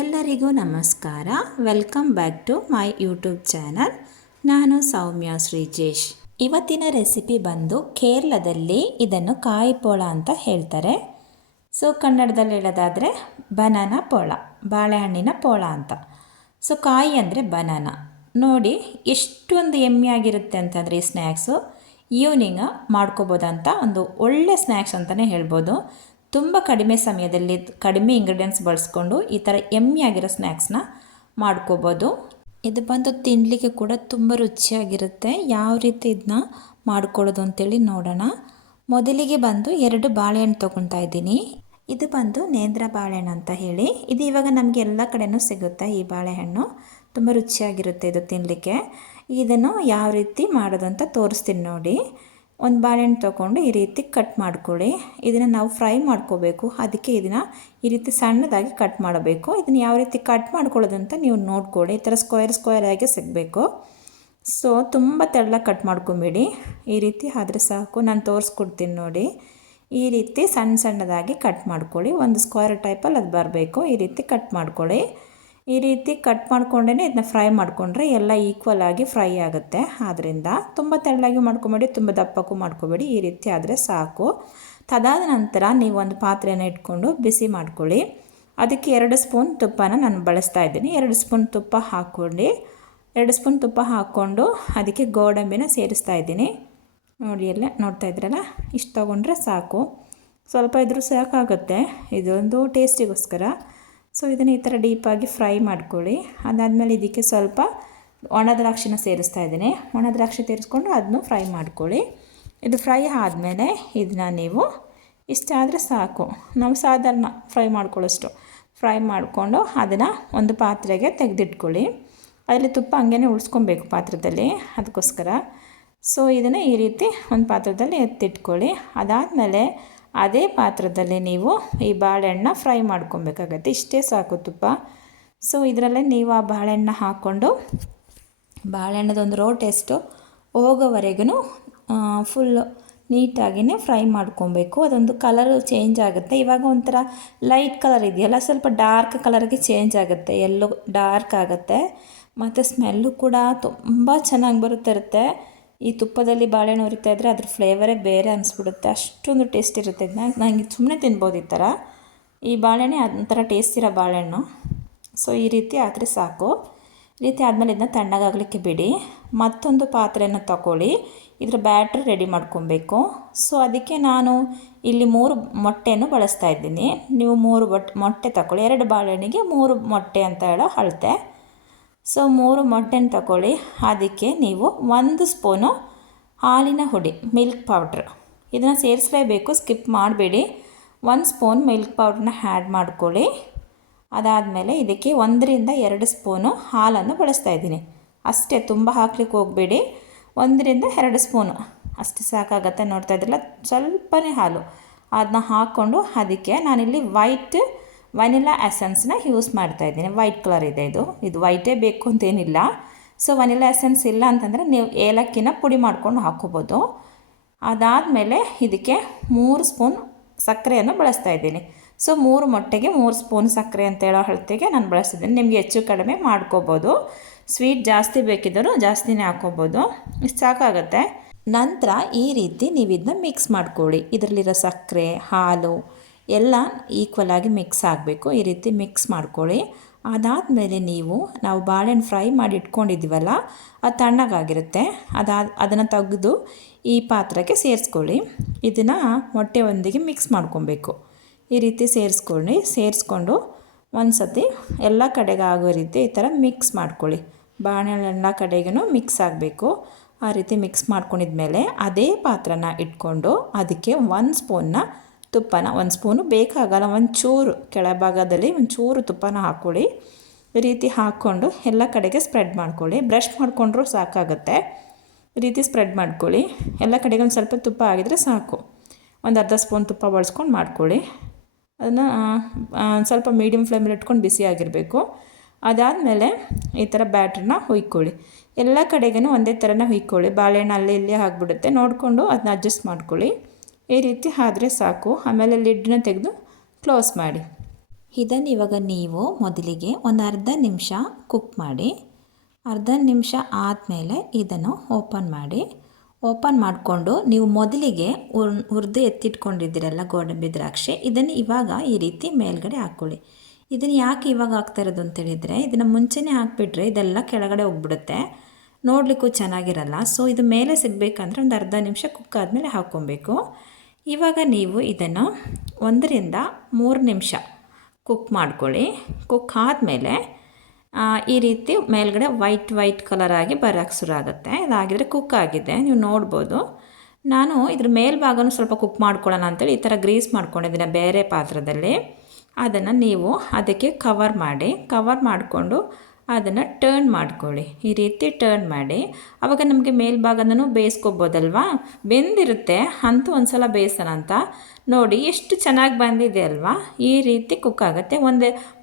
ಎಲ್ಲರಿಗೂ ನಮಸ್ಕಾರ. Welcome back to my YouTube channel. ನಾನು ಸೌಮ್ಯ ಶ್ರೀಜೇಶ್. ಇವತ್ತಿನ ರೆಸಿಪಿ ಬಂದು ಕೇರಳದಲ್ಲಿ ಇದನ್ನು ಕಾಯಿ ಪೋಳ ಅಂತ ಹೇಳ್ತಾರೆ. ಸೊ ಕನ್ನಡದಲ್ಲಿ ಹೇಳೋದಾದರೆ ಬನಾನಾ ಪೋಳ, ಬಾಳೆಹಣ್ಣಿನ ಪೋಳ ಅಂತ. ಸೊ ಕಾಯಿ ಅಂದರೆ ಬನಾನಾ. ನೋಡಿ ಎಷ್ಟೊಂದು ಯಮ್ಮಿಯಾಗಿರುತ್ತೆ ಅಂತಂದರೆ ಈ ಸ್ನ್ಯಾಕ್ಸು ಈವ್ನಿಂಗ್ ಮಾಡ್ಕೋಬೋದಂತ ಒಂದು ಒಳ್ಳೆ ಸ್ನ್ಯಾಕ್ಸ್ ಅಂತಲೇ ಹೇಳ್ಬೋದು. ತುಂಬ ಕಡಿಮೆ ಸಮಯದಲ್ಲಿ ಕಡಿಮೆ ಇಂಗ್ರೀಡಿಯೆಂಟ್ಸ್ ಬಳಸ್ಕೊಂಡು ಈ ಥರ ಯಮ್ಮಿಯಾಗಿರೋ ಸ್ನ್ಯಾಕ್ಸ್ನ ಮಾಡ್ಕೋಬೋದು. ಇದು ಬಂದು ತಿನ್ನಲಿಕ್ಕೆ ಕೂಡ ತುಂಬ ರುಚಿಯಾಗಿರುತ್ತೆ. ಯಾವ ರೀತಿ ಇದನ್ನ ಮಾಡ್ಕೊಳ್ಳೋದು ಅಂತೇಳಿ ನೋಡೋಣ. ಮೊದಲಿಗೆ ಬಂದು 2 ಬಾಳೆಹಣ್ಣು ತೊಗೊತಾ ಇದ್ದೀನಿ. ಇದು ಬಂದು ನೇಂದ್ರ ಬಾಳೆಹಣ್ಣು ಅಂತ ಹೇಳಿ, ಇದು ಇವಾಗ ನಮಗೆ ಎಲ್ಲ ಕಡೆನೂ ಸಿಗುತ್ತೆ. ಈ ಬಾಳೆಹಣ್ಣು ತುಂಬ ರುಚಿಯಾಗಿರುತ್ತೆ ಇದು ತಿನ್ನಲಿಕ್ಕೆ. ಇದನ್ನು ಯಾವ ರೀತಿ ಮಾಡೋದು ಅಂತ ತೋರಿಸ್ತೀನಿ ನೋಡಿ. ಒಂದು ಬಾಳೆಹಣ್ಣು ತೊಗೊಂಡು ಈ ರೀತಿ ಕಟ್ ಮಾಡ್ಕೊಳ್ಳಿ. ಇದನ್ನು ನಾವು ಫ್ರೈ ಮಾಡ್ಕೋಬೇಕು, ಅದಕ್ಕೆ ಇದನ್ನು ಈ ರೀತಿ ಸಣ್ಣದಾಗಿ ಕಟ್ ಮಾಡಬೇಕು. ಇದನ್ನು ಯಾವ ರೀತಿ ಕಟ್ ಮಾಡ್ಕೊಳ್ಳೋದು ಅಂತ ನೀವು ನೋಡ್ಕೊಳ್ಳಿ. ಈ ಥರ ಸ್ಕ್ವೇರ್ ಆಗಿ ಸಿಗಬೇಕು. ಸೊ ತುಂಬ ತೆಳ್ಳಗೆ ಕಟ್ ಮಾಡ್ಕೊಂಬೇಡಿ, ಈ ರೀತಿ ಆದರೆ ಸಾಕು. ನಾನು ತೋರಿಸ್ಕೊಡ್ತೀನಿ ನೋಡಿ. ಈ ರೀತಿ ಸಣ್ಣದಾಗಿ ಕಟ್ ಮಾಡ್ಕೊಳ್ಳಿ. ಒಂದು ಸ್ಕ್ವೇರ್ ಟೈಪಲ್ಲಿ ಅದು ಬರಬೇಕು. ಈ ರೀತಿ ಕಟ್ ಮಾಡ್ಕೊಳ್ಳಿ. ಈ ರೀತಿ ಕಟ್ ಮಾಡ್ಕೊಂಡೇ ಇದನ್ನ ಫ್ರೈ ಮಾಡಿಕೊಂಡ್ರೆ ಎಲ್ಲ ಈಕ್ವಲ್ ಆಗಿ ಫ್ರೈ ಆಗುತ್ತೆ. ಆದ್ದರಿಂದ ತುಂಬ ತೆಳ್ಳಗೆ ಮಾಡ್ಕೊಬೇಡಿ, ತುಂಬ ದಪ್ಪಕ್ಕೂ ಮಾಡ್ಕೋಬೇಡಿ. ಈ ರೀತಿ ಆದರೆ ಸಾಕು. ಅದಾದ ನಂತರ ನೀವು ಒಂದು ಪಾತ್ರೆನ ಇಟ್ಕೊಂಡು ಬಿಸಿ ಮಾಡ್ಕೊಳ್ಳಿ. ಅದಕ್ಕೆ 2 ಸ್ಪೂನ್ ತುಪ್ಪನ ನಾನು ಬಳಸ್ತಾ ಇದ್ದೀನಿ. 2 ಸ್ಪೂನ್ ತುಪ್ಪ ಹಾಕ್ಕೊಂಡು 2 ಸ್ಪೂನ್ ತುಪ್ಪ ಹಾಕ್ಕೊಂಡು ಅದಕ್ಕೆ ಗೋಡಂಬಿನ ಸೇರಿಸ್ತಾ ಇದ್ದೀನಿ. ನೋಡಿ ಎಲ್ಲ ನೋಡ್ತಾ ಇದ್ರಲ್ಲ, ಇಷ್ಟು ತೊಗೊಂಡ್ರೆ ಸಾಕು. ಸ್ವಲ್ಪ ಇದ್ರೂ ಸಾಕಾಗುತ್ತೆ, ಇದೊಂದು ಟೇಸ್ಟಿಗೋಸ್ಕರ. ಸೊ ಇದನ್ನು ಈ ಥರ ಡೀಪಾಗಿ ಫ್ರೈ ಮಾಡ್ಕೊಳ್ಳಿ. ಅದಾದಮೇಲೆ ಇದಕ್ಕೆ ಸ್ವಲ್ಪ ಒಣ ದ್ರಾಕ್ಷಿನ ಸೇರಿಸ್ತಾ ಇದ್ದೀನಿ. ಒಣ ದ್ರಾಕ್ಷಿ ಸೇರಿಸ್ಕೊಂಡು ಅದನ್ನು ಫ್ರೈ ಮಾಡ್ಕೊಳ್ಳಿ. ಇದು ಫ್ರೈ ಆದಮೇಲೆ ಇದನ್ನ ನೀವು ಇಷ್ಟಾದರೆ ಸಾಕು, ನಾವು ಸಾಧಾರಣ ಫ್ರೈ ಮಾಡ್ಕೊಳ್ಳೋಷ್ಟು ಫ್ರೈ ಮಾಡಿಕೊಂಡು ಅದನ್ನು ಒಂದು ಪಾತ್ರೆಗೆ ತೆಗೆದಿಟ್ಕೊಳ್ಳಿ. ಅದರಲ್ಲಿ ತುಪ್ಪ ಹಂಗೇ ಉಳಿಸ್ಕೊಬೇಕು ಪಾತ್ರದಲ್ಲಿ, ಅದಕ್ಕೋಸ್ಕರ. ಸೊ ಇದನ್ನು ಈ ರೀತಿ ಒಂದು ಪಾತ್ರದಲ್ಲಿ ಎತ್ತಿಟ್ಕೊಳ್ಳಿ. ಅದಾದಮೇಲೆ ಅದೇ ಪಾತ್ರದಲ್ಲಿ ನೀವು ಈ ಬಾಳೆಹಣ್ಣು ಫ್ರೈ ಮಾಡ್ಕೊಬೇಕಾಗತ್ತೆ. ಇಷ್ಟೇ ಸಾಕು ತುಪ್ಪ. ಸೊ ಇದರಲ್ಲೇ ನೀವು ಆ ಬಾಳೆಹಣ್ಣು ಹಾಕ್ಕೊಂಡು ಬಾಳೆಹಣ್ಣದೊಂದು ರೋ ಟೇಸ್ಟು ಹೋಗೋವರೆಗೂ ಫುಲ್ಲು ನೀಟಾಗಿಯೇ ಫ್ರೈ ಮಾಡ್ಕೊಬೇಕು. ಅದೊಂದು ಕಲರು ಚೇಂಜ್ ಆಗುತ್ತೆ. ಇವಾಗ ಒಂಥರ ಲೈಟ್ ಕಲರ್ ಇದೆಯಲ್ಲ, ಸ್ವಲ್ಪ ಡಾರ್ಕ್ ಕಲರ್ಗೆ ಚೇಂಜ್ ಆಗುತ್ತೆ. ಎಲ್ಲೋ ಡಾರ್ಕ್ ಆಗುತ್ತೆ ಮತ್ತು ಸ್ಮೆಲ್ಲು ಕೂಡ ತುಂಬ ಚೆನ್ನಾಗಿ ಬರುತ್ತಿರುತ್ತೆ. ಈ ತುಪ್ಪದಲ್ಲಿ ಬಾಳೆಹಣ್ಣು ಹುರಿತಾ ಇದ್ದರೆ ಅದ್ರ ಫ್ಲೇವರೇ ಬೇರೆ ಅನಿಸ್ಬಿಡುತ್ತೆ. ಅಷ್ಟೊಂದು ಟೇಸ್ಟ್ ಇರುತ್ತೆ. ನನಗೆ ಸುಮ್ಮನೆ ತಿನ್ಬೋದು ಈ ಥರ. ಈ ಬಾಳೆಹಣ್ಣೆ ಒಂಥರ ಟೇಸ್ಟ್ ಇರೋ ಬಾಳೆಹಣ್ಣು. ಸೊ ಈ ರೀತಿ ಆದರೆ ಸಾಕು. ಈ ರೀತಿ ಆದಮೇಲೆ ಇದನ್ನ ತಣ್ಣಗಾಗಲಿಕ್ಕೆ ಬಿಡಿ. ಮತ್ತೊಂದು ಪಾತ್ರೆಯನ್ನು ತಗೊಳ್ಳಿ. ಇದರ ಬ್ಯಾಟ್ರ್ ರೆಡಿ ಮಾಡ್ಕೊಬೇಕು. ಸೊ ಅದಕ್ಕೆ ನಾನು ಇಲ್ಲಿ 3 ಮೊಟ್ಟೆಯನ್ನು ಬಳಸ್ತಾ ಇದ್ದೀನಿ. ನೀವು 3 ಮೊಟ್ಟೆ ತಗೊಳ್ಳಿ. 2 ಬಾಳೆಹಣ್ಣಿಗೆ 3 ಮೊಟ್ಟೆ ಅಂತ ಹೇಳೋ ಅಳತೆ. ಸೊ 3 ಮೊಟ್ಟೆನ ತಗೊಳ್ಳಿ. ಅದಕ್ಕೆ ನೀವು 1 ಸ್ಪೂನು ಹಾಲಿನ ಹುಡಿ, ಮಿಲ್ಕ್ ಪೌಡ್ರ್, ಇದನ್ನು ಸೇರಿಸಲೇಬೇಕು, ಸ್ಕಿಪ್ ಮಾಡಬೇಡಿ. 1 ಸ್ಪೂನ್ ಮಿಲ್ಕ್ ಪೌಡ್ರನ್ನ ಆ್ಯಡ್ ಮಾಡ್ಕೊಳ್ಳಿ. ಅದಾದಮೇಲೆ ಇದಕ್ಕೆ 1 ರಿಂದ 2 ಸ್ಪೂನು ಹಾಲನ್ನು ಬಳಸ್ತಾ ಇದ್ದೀನಿ. ಅಷ್ಟೇ, ತುಂಬ ಹಾಕ್ಲಿಕ್ಕೆ ಹೋಗಬೇಡಿ. 1 ರಿಂದ 2 ಸ್ಪೂನು ಅಷ್ಟು ಸಾಕಾಗತ್ತೆ. ನೋಡ್ತಾ ಇದ್ರಲ್ಲ, ಸ್ವಲ್ಪನೇ ಹಾಲು ಅದನ್ನ ಹಾಕ್ಕೊಂಡು ಅದಕ್ಕೆ ನಾನಿಲ್ಲಿ ವನಿಲಾ ಎಸೆನ್ಸ್ನ ಯೂಸ್ ಮಾಡ್ತಾಯಿದ್ದೀನಿ. ವೈಟ್ ಕಲರ್ ಇದೆ ಇದು ವೈಟೇ ಬೇಕು ಅಂತೇನಿಲ್ಲ. ಸೊ ವನಿಲಾ ಎಸೆನ್ಸ್ ಇಲ್ಲ ಅಂತಂದರೆ ನೀವು ಏಲಕ್ಕಿನ ಪುಡಿ ಮಾಡ್ಕೊಂಡು ಹಾಕ್ಕೋಬೋದು. ಅದಾದಮೇಲೆ ಇದಕ್ಕೆ 3 ಸ್ಪೂನ್ ಸಕ್ಕರೆಯನ್ನು ಬಳಸ್ತಾ ಇದ್ದೀನಿ. ಸೊ 3 ಮೊಟ್ಟೆಗೆ 3 ಸ್ಪೂನ್ ಸಕ್ಕರೆ ಅಂತ ಹೇಳೋ ಅಳತೆಗೆ ನಾನು ಬಳಸ್ತಿದ್ದೀನಿ. ನಿಮಗೆ ಹೆಚ್ಚು ಕಡಿಮೆ ಮಾಡ್ಕೋಬೋದು. ಸ್ವೀಟ್ ಜಾಸ್ತಿ ಬೇಕಿದ್ದರೂ ಜಾಸ್ತಿನೇ ಹಾಕ್ಕೋಬೋದು. ಇಷ್ಟು ಸಾಕಾಗುತ್ತೆ. ನಂತರ ಈ ರೀತಿ ನೀವು ಇದನ್ನ ಮಿಕ್ಸ್ ಮಾಡ್ಕೊಳ್ಳಿ. ಇದರಲ್ಲಿರೋ ಸಕ್ಕರೆ, ಹಾಲು ಎಲ್ಲ ಈಕ್ವಲ್ ಆಗಿ ಮಿಕ್ಸ್ ಆಗಬೇಕು. ಈ ರೀತಿ ಮಿಕ್ಸ್ ಮಾಡ್ಕೊಳ್ಳಿ. ಅದಾದಮೇಲೆ ನಾವು ಬಾಳೆಹಣ್ಣು ಫ್ರೈ ಮಾಡಿ ಇಟ್ಕೊಂಡಿದ್ದೀವಲ್ಲ, ಅದು ತಣ್ಣಗಾಗಿರುತ್ತೆ. ಅದನ್ನು ತೆಗೆದು ಈ ಪಾತ್ರಕ್ಕೆ ಸೇರಿಸ್ಕೊಳ್ಳಿ. ಇದನ್ನು ಮೊಟ್ಟೆಯೊಂದಿಗೆ ಮಿಕ್ಸ್ ಮಾಡ್ಕೊಬೇಕು. ಈ ರೀತಿ ಸೇರಿಸ್ಕೊಂಡು ಒಂದು ಸತಿ ಎಲ್ಲ ಕಡೆಗೆ ಆಗೋ ರೀತಿ ಈ ಥರ ಮಿಕ್ಸ್ ಮಾಡ್ಕೊಳ್ಳಿ. ಬಾಳೆಹಣ್ಣು ಎಲ್ಲ ಕಡೆಗೂ ಮಿಕ್ಸ್ ಆಗಬೇಕು. ಆ ರೀತಿ ಮಿಕ್ಸ್ ಮಾಡ್ಕೊಂಡಿದ್ಮೇಲೆ ಅದೇ ಪಾತ್ರನ ಇಟ್ಕೊಂಡು ಅದಕ್ಕೆ 1 ಸ್ಪೂನ್ನ ತುಪ್ಪನ, 1 ಸ್ಪೂನು ಬೇಕಾಗಲ್ಲ, ಒಂಚೂರು ಕೆಳಭಾಗದಲ್ಲಿ ಒಂಚೂರು ತುಪ್ಪನ ಹಾಕ್ಕೊಳ್ಳಿ. ಈ ರೀತಿ ಹಾಕ್ಕೊಂಡು ಎಲ್ಲ ಕಡೆಗೆ ಸ್ಪ್ರೆಡ್ ಮಾಡ್ಕೊಳ್ಳಿ. ಬ್ರಷ್ ಮಾಡಿಕೊಂಡ್ರೂ ಸಾಕಾಗುತ್ತೆ. ಈ ರೀತಿ ಸ್ಪ್ರೆಡ್ ಮಾಡ್ಕೊಳ್ಳಿ. ಎಲ್ಲ ಕಡೆಗೆ ಒಂದು ಸ್ವಲ್ಪ ತುಪ್ಪ ಆಗಿದ್ರೆ ಸಾಕು. ಒಂದು ಅರ್ಧ ಸ್ಪೂನ್ ತುಪ್ಪ ಬಳಸ್ಕೊಂಡು ಮಾಡ್ಕೊಳ್ಳಿ. ಅದನ್ನು ಸ್ವಲ್ಪ ಮೀಡಿಯಮ್ ಫ್ಲೇಮಲ್ಲಿ ಇಟ್ಕೊಂಡು ಬಿಸಿಯಾಗಿರಬೇಕು. ಅದಾದಮೇಲೆ ಈ ಥರ ಬ್ಯಾಟ್ರನ್ನ ಹುಯ್ಕೊಳ್ಳಿ. ಎಲ್ಲ ಕಡೆಗೂ ಒಂದೇ ಥರನೇ ಹುಯ್ಕೊಳ್ಳಿ. ಬಾಳೆಹಣ್ಣು ಅಲ್ಲಿ ಇಲ್ಲಿ ಆಗಿಬಿಡುತ್ತೆ, ನೋಡಿಕೊಂಡು ಅದನ್ನ ಅಡ್ಜಸ್ಟ್ ಮಾಡ್ಕೊಳ್ಳಿ. ಈ ರೀತಿ ಆದರೆ ಸಾಕು. ಆಮೇಲೆ ಲಿಡ್ನ ತೆಗೆದು ಕ್ಲೋಸ್ ಮಾಡಿ. ಇದನ್ನು ಇವಾಗ ನೀವು ಮೊದಲಿಗೆ ಒಂದು ಅರ್ಧ ನಿಮಿಷ ಕುಕ್ ಮಾಡಿ. ಅರ್ಧ ನಿಮಿಷ ಆದಮೇಲೆ ಇದನ್ನು ಓಪನ್ ಮಾಡಿಕೊಂಡು ನೀವು ಮೊದಲಿಗೆ ಹುರಿದು ಎತ್ತಿಟ್ಕೊಂಡಿದ್ದೀರಲ್ಲ ಗೋಡಂಬಿ ದ್ರಾಕ್ಷಿ, ಇದನ್ನು ಇವಾಗ ಈ ರೀತಿ ಮೇಲ್ಗಡೆ ಹಾಕ್ಕೊಳ್ಳಿ. ಇದನ್ನು ಯಾಕೆ ಇವಾಗ ಹಾಕ್ತಾ ಇರೋದು ಅಂತೇಳಿದರೆ, ಇದನ್ನು ಮುಂಚೆನೇ ಹಾಕಿಬಿಟ್ರೆ ಇದೆಲ್ಲ ಕೆಳಗಡೆ ಹೋಗ್ಬಿಡುತ್ತೆ, ನೋಡಲಿಕ್ಕೂ ಚೆನ್ನಾಗಿರಲ್ಲ. ಸೊ ಇದು ಮೇಲೆ ಸಿಗಬೇಕಂದ್ರೆ ಒಂದು ಅರ್ಧ ನಿಮಿಷ ಕುಕ್ ಆದಮೇಲೆ ಹಾಕ್ಕೊಬೇಕು. ಇವಾಗ ನೀವು ಇದನ್ನು 1 ರಿಂದ 3 ನಿಮಿಷ ಕುಕ್ ಮಾಡ್ಕೊಳ್ಳಿ. ಕುಕ್ ಆದಮೇಲೆ ಈ ರೀತಿ ಮೇಲ್ಗಡೆ ವೈಟ್ ಕಲರ್ ಆಗಿ ಬರೋಕ್ಕೆ ಶುರು ಆಗುತ್ತೆ. ಇದಾಗಿದ್ರೆ ಕುಕ್ ಆಗಿದೆ, ನೀವು ನೋಡ್ಬೋದು. ನಾನು ಇದ್ರ ಮೇಲ್ಭಾಗನೂ ಸ್ವಲ್ಪ ಕುಕ್ ಮಾಡ್ಕೊಳ್ಳೋಣ ಅಂತೇಳಿ ಈ ಥರ ಗ್ರೀಸ್ ಮಾಡ್ಕೊಂಡಿದ್ದೀನಿ ಬೇರೆ ಪಾತ್ರದಲ್ಲಿ. ಅದನ್ನು ನೀವು ಅದಕ್ಕೆ ಕವರ್ ಮಾಡಿಕೊಂಡು ಅದನ್ನು ಟರ್ನ್ ಮಾಡ್ಕೊಳ್ಳಿ. ಈ ರೀತಿ ಟರ್ನ್ ಮಾಡಿ, ಆವಾಗ ನಮಗೆ ಮೇಲ್ಭಾಗನೂ ಬೇಯಿಸ್ಕೊಬೋದಲ್ವಾ, ಬೆಂದಿರುತ್ತೆ ಅಂತೂ ಒಂದು ಸಲ ಬೇಯಿಸೋಣ ಅಂತ ನೋಡಿ ಎಷ್ಟು ಚೆನ್ನಾಗಿ ಬಂದಿದೆ ಅಲ್ವಾ. ಈ ರೀತಿ ಕುಕ್ ಆಗುತ್ತೆ.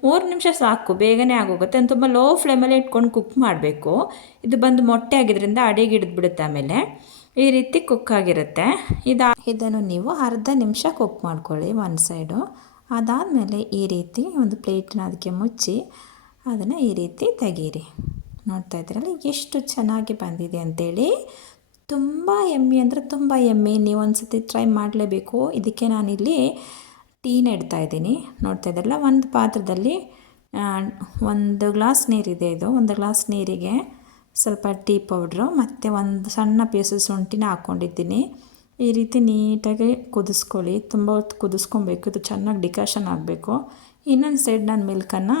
3 ನಿಮಿಷ ಸಾಕು, ಬೇಗನೆ ಆಗೋಗುತ್ತೆ. ತುಂಬ ಲೋ ಫ್ಲೇಮಲ್ಲಿ ಇಟ್ಕೊಂಡು ಕುಕ್ ಮಾಡಬೇಕು. ಇದು ಬಂದು ಮೊಟ್ಟೆ ಆಗಿದ್ದರಿಂದ ಅಡಿಗೆ ಹಿಡಿದ್ಬಿಡುತ್ತೆ. ಆಮೇಲೆ ಈ ರೀತಿ ಕುಕ್ ಆಗಿರುತ್ತೆ. ಇದನ್ನು ನೀವು ಅರ್ಧ ನಿಮಿಷ ಕುಕ್ ಮಾಡ್ಕೊಳ್ಳಿ ಒಂದು ಸೈಡು. ಅದಾದಮೇಲೆ ಈ ರೀತಿ ಒಂದು ಪ್ಲೇಟ್ನ ಅದಕ್ಕೆ ಮುಚ್ಚಿ ಅದನ್ನು ಈ ರೀತಿ ತೆಗೀರಿ. ನೋಡ್ತಾ ಇದ್ದೀರಲ್ಲ ಎಷ್ಟು ಚೆನ್ನಾಗಿ ಬಂದಿದೆ ಅಂತೇಳಿ. ತುಂಬ ಎಮ್ಮಿ ಅಂದರೆ ತುಂಬ ಎಮ್ಮಿ. ನೀವು ಒಂದು ಸತಿ ಟ್ರೈ ಮಾಡಲೇಬೇಕು. ಇದಕ್ಕೆ ನಾನಿಲ್ಲಿ ಟೀನ ಇಡ್ತಾಯಿದ್ದೀನಿ. ನೋಡ್ತಾ ಇದ್ದೀರಲ್ಲ, ಒಂದು ಪಾತ್ರದಲ್ಲಿ 1 ಗ್ಲಾಸ್ ನೀರಿದೆ. ಇದು 1 ಗ್ಲಾಸ್ ನೀರಿಗೆ ಸ್ವಲ್ಪ ಟೀ ಪೌಡ್ರು ಮತ್ತು ಒಂದು ಸಣ್ಣ ಪೀಸು ಶುಂಠಿನ ಹಾಕ್ಕೊಂಡಿದ್ದೀನಿ. ಈ ರೀತಿ ನೀಟಾಗಿ ಕುದಿಸ್ಕೊಳ್ಳಿ. ತುಂಬ ಹೊತ್ತು ಕುದಿಸ್ಕೊಬೇಕು. ಇದು ಚೆನ್ನಾಗಿ ಡಿಕಾಷನ್ ಆಗಬೇಕು. ಇನ್ನೊಂದು ಸೈಡ್ ನಾನು ಮಿಲ್ಕನ್ನು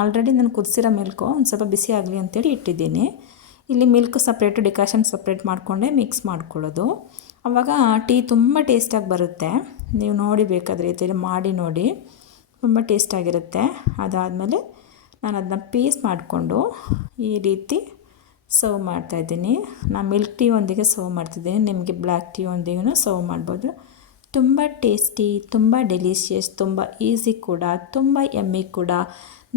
ಆಲ್ರೆಡಿ ನಾನು ಕುದಿಸಿರೋ ಮಿಲ್ಕು ಒಂದು ಸ್ವಲ್ಪ ಬಿಸಿ ಆಗಲಿ ಅಂತೇಳಿ ಇಟ್ಟಿದ್ದೀನಿ. ಇಲ್ಲಿ ಮಿಲ್ಕ್ ಸಪ್ರೇಟು ಡಿಕಾಷನ್ ಸಪ್ರೇಟ್ ಮಾಡಿಕೊಂಡೆ ಮಿಕ್ಸ್ ಮಾಡ್ಕೊಳ್ಳೋದು. ಆವಾಗ ಟೀ ತುಂಬ ಟೇಸ್ಟಾಗಿ ಬರುತ್ತೆ. ನೀವು ನೋಡಿ ಬೇಕಾದರೆ ಈ ಥರ ಮಾಡಿ ನೋಡಿ, ತುಂಬ ಟೇಸ್ಟಾಗಿರುತ್ತೆ. ಅದಾದಮೇಲೆ ನಾನು ಅದನ್ನ ಪೀಸ್ ಮಾಡಿಕೊಂಡು ಈ ರೀತಿ ಸರ್ವ್ ಮಾಡ್ತಾಯಿದ್ದೀನಿ. ನಾನು ಮಿಲ್ಕ್ ಟೀ ಒಂದಿಗೆ ಸರ್ವ್ ಮಾಡ್ತಿದ್ದೀನಿ. ನಿಮಗೆ ಬ್ಲ್ಯಾಕ್ ಟೀ ಒಂದಿಗೂ ಸರ್ವ್ ಮಾಡ್ಬೋದು. ತುಂಬ ಟೇಸ್ಟಿ, ತುಂಬ ಡೆಲಿಷಿಯಸ್, ತುಂಬ ಈಸಿ ಕೂಡ, ತುಂಬ ಯಮ್ಮಿ ಕೂಡ.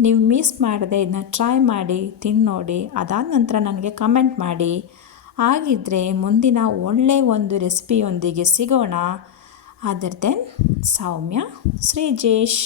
ನೀವು ಮಿಸ್ ಮಾಡದೆ ಇದನ್ನ ಟ್ರೈ ಮಾಡಿ ತಿಂದು ನೋಡಿ. ಅದಾದ ನಂತರ ನನಗೆ ಕಮೆಂಟ್ ಮಾಡಿ. ಹಾಗಿದ್ದರೆ ಮುಂದಿನ ಒಳ್ಳೆಯ ಒಂದು ರೆಸಿಪಿಯೊಂದಿಗೆ ಸಿಗೋಣ. ಅದರ್ ದೆನ್ ಸೌಮ್ಯ ಶ್ರೀಜೇಶ್.